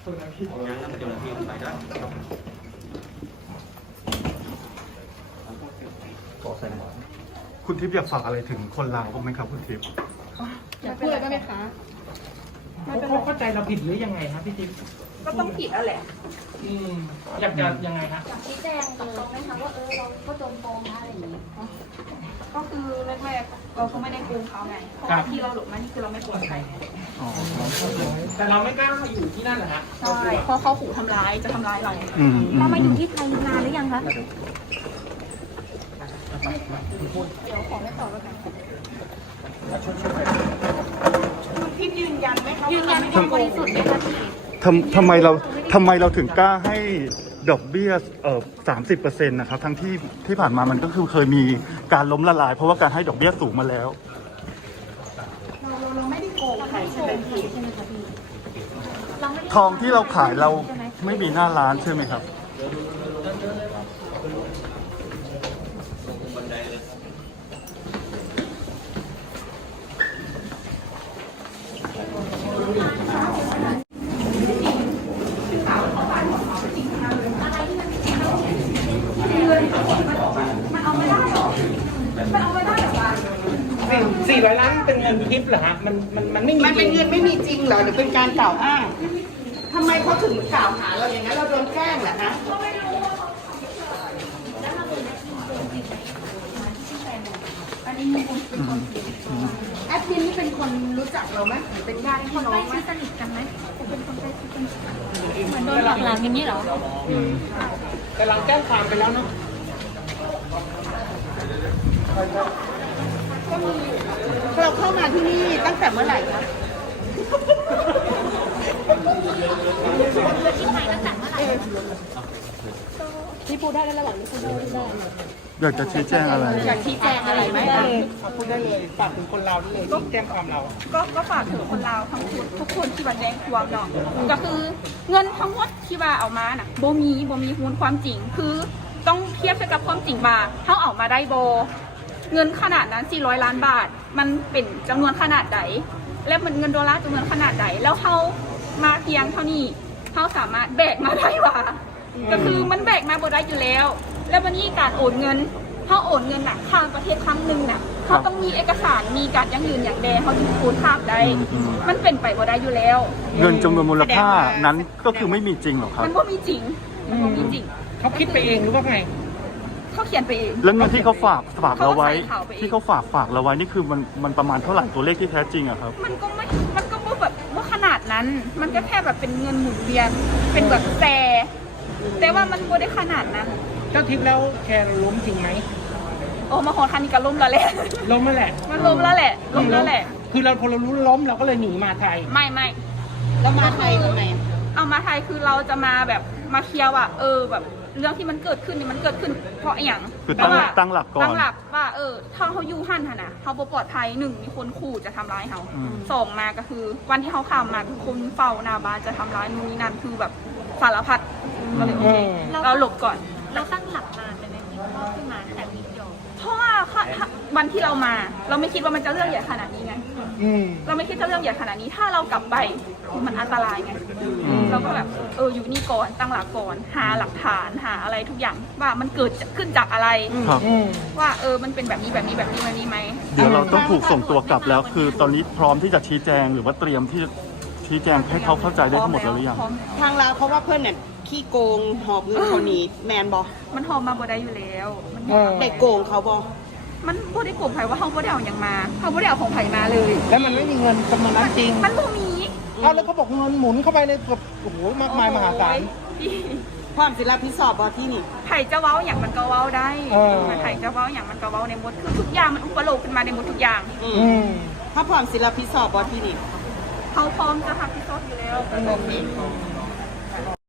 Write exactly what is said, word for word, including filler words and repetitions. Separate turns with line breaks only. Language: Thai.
งานนั้นเป็นเจ้าหน้าที่ไปได้
คุณทิพย์อยากฝากอะไรถึงคนลาวบ้างไหมครับคุณทิพย์
อยากพูดอะไรบ้างไหมคะ
เขาเข้าใจเราผิดหรือยังไงครับพี่ติ๊ก
ก็ต้องผิดแล้วแหละ
อืมอยากจะยังไงฮะ
อยากชี้แจงตรงๆไหมคะว่าเออเราก็โดนโกงนะอะไรอย่างนี้
ก็คือแรกๆเราเขาไม่ได้โกงเขาไงเพราะว่าที่เราหลบมานี่คือเราไม่โกงใคร
แต่เราไม่กล้าอยู่ที่นั่นเหรอฮะ
ใช่เพราะเขาขู่ทำร้ายจะทำร้ายเรา
อืม
เรามาอยู่ที่ไทยนานหรือยังคะ
เดี๋ยวขอไม่ตอบแล้วกันคุณพี่ยืนยันไหมคะ
ยืนยันความบริสุทธิ์ไหมคะพี่
ทำทำไมเราทำไมเราถึงกล้าให้ดอกเบี้ยเอ่อสามสิบเปอร์เซ็นต์นะครับทั้งที่ที่ผ่านมามันก็คือเคยมีการล้มละลาย เพราะว่าการให้ดอกเบี้ยสูงมาแล้ว
เราเราไม่ได้โกงใครใช่ไหมพี่
ใช่ไหมคะพี่เราไม่ได้
ทองที่เราขายเราไม่มีหน้าร้านใช่ไหมครับ
สี่สี่ร้อยล้านเป็นเงินทิปเหรอฮะมันมันมันไม่มี
มันเป็นเงินไม่มีจริงเหรอหรือเป็นการกล่าวอ้างทำไมเขาถึงกล่าวหาเราอย่างนั้นเราโดนแกล้งเหรอคะแอดมินนี่เป็นคนรู้จักเราไหมหรือเป็นญาติ
ค
พี่
น
น้อ
ใกล้
งไหม
ชิดสนิทกันไหมเป็นคนใกล้ชิดกันเหมือนโดนหลอกหลานอย่างนี้เหรอ
แต่หลังแจ้งความไปแล้วเนาะ
เราเข้ามาที่นี่ตั้งแต่เมื่อไหร่คะ
ที่ไทยตั้งแต่เมื่อไหร่
พี่พูดได้แล้วระหว่างนี้คุณพูดได้
อยากจะชี้แจงอะไร
อยากชี้แจงอะไรไหม
ได้เลย
เอาพูดได้เลยฝากถึงคนเราได้เลยที่แจ้งความเรา
ก็ก็ฝากถึงคนลาวทั้งคนทุกคนที่มาแจ้งความเนาะก็คือเงินทั้งหมดที่ว่าเอามาน่ะโบมีโบมีมูลความจริงคือต้องเทียบกับความจริงบาเขาเอามาได้โบ เงินขนาดนั้นสี่ร้อยล้านบาท มันเป็นจำนวนขนาดใดและมันเงินดอลลาร์จำนวนขนาดใดแล้วเขามาเพียงเท่านี้เขาสามารถแบกมาได้ว่าก็คือมันแบกมาบ่ได้อยู่แล้ว แล้ววันนี้การโอนเงินเขาโอนเงินน่ะข้ามประเทศครั้งหนึ่งน่ะเขาต้องมีเอกสารมีการยั่งยืนอย่างแดงเขาถึงโอนข้ามได้
อืม
มันเป็นไปบ่ได้อยู่แล้ว
เงินจำนวนมูลค่านั้นก็คือไม่มีจริงหรอครับ
มันบ่มีจริงมันบ่มีจริง
เขาคิดไปเองหรือว่าไง
เขาเขียนไปเอง
แล้วเงินที่เขาฝากฝากเราไว้
เขาก็ใส่ข่าวไปเอง
ที่เขาฝากฝากเราไว้นี่คือมันมันประมาณเท่าไหร่ตัวเลขที่แท้จริงอะครับ
มันก็ไม่ มันก็บ่แบบว่าขนาดนั้น มันก็แค่แบบเป็นเงินหมุนเวียน เป็นแบบแต่ แต่ว่ามันบ่ได้ขนาดนั้น
เจ้าทิปแล้วแชร์เราล้มจริงไหม
โอ้มาหอคันนี้ก็ล้มแล้วแหละ
ล้มนั่นแหละ
มันล้มแล้วแหละ ล้มแล้วแหละ
คือเราพอเรารู้ล้มเราก็เลยหนีมาไทย
ไม่ไม่
แล้วมาไทยทำไม
เอามาไทยคือเราจะมาแบบมาเคลียร์ว่าเออแบบเรื่องที่มันเกิดขึ้นนี่มันเกิดขึ้นเพราะอหย่าง
คือตั้ง
ว่า
ตั้งหลักก่อน
ตั้งหลักว่าเออถ้าเขาอยู่หั่นหั่นนะเขาบ่ปลอดภัยหนึ่งมีคนขู่จะทำร้ายเขา
อืม
สองมาก็คือ วันที่เขาข้ามมาคือคนเฝ้าหน้าบ้านจะทำร้ายนู่นนี่นั่นคือแบบสารพัดก็เลยโอเค
อืม
เราหลบก่อน
เราตั้งหลักนานเลยไหมพี่พ่อขึ้นมาแต่วิดีโอ
เพราะว่าค่ะถ้าวันที่เรามา เราไม่คิดว่ามันจะเรื่องใหญ่ขนาดนี้ไง
อืม
เราไม่คิดจะเรื่องใหญ่ขนาดนี้ ถ้าเรากลับไปมันอันตรายไง
อืม
เราก็แบบเอออยู่นี่ก่อนตั้งหลักก่อนหาหลักฐานหาอะไรทุกอย่างว่ามันเกิดขึ้นจากอะไร
ครับ
อืม
ว่าเออมันเป็นแบบนี้แบบนี้แบบนี้แบบนี้ไหม
เดี๋ยวเราต้องถูกส่งตัวกลับแล้ว คือตอนนี้พร้อมที่จะชี้แจงหรือว่าเตรียมที่จะชี้แจงให้เขาเข้าใจได้ทั้งหมดแล้วหรือยัง
พร้อม
ทางเราวเขาว่าเพื่อนเนี่ยขี้โกงหอบเงินเขาหนีแมนบอ
มันหอมมาบ่ได้อยู่แล้วมัน
เออ
เด็กโกงเขาบอ
มันบ่ได้โกงไผว่าเขาบ่ได้เอาอย่างมาเขาบ่ได้เอาของไผมาเลย
แล้วมันไม่มีเงินจำนวนนั้นจริง
มันบ่มี
เอาแล้วเขาบอกเงินหมุนเข้าไปในแบบโอ้โหมากมายมหาศาล
พี่
ความศิลปพิสอบบอที่นี่
ไผจะเว้าอย่างมันก็เว้าได้
เออ
ไผจะเว้าอย่างมันก็เว้าในหมดคือทุกอย่างมันอุปโลกขึ้นมาในหมดทุกอย่าง
อื
อื
ม
ม
ถ้าความศิลปพิสอบบอที่นี่
เขาพร้อมจะทำพิซซ่าอยู่แล้ว
โอเค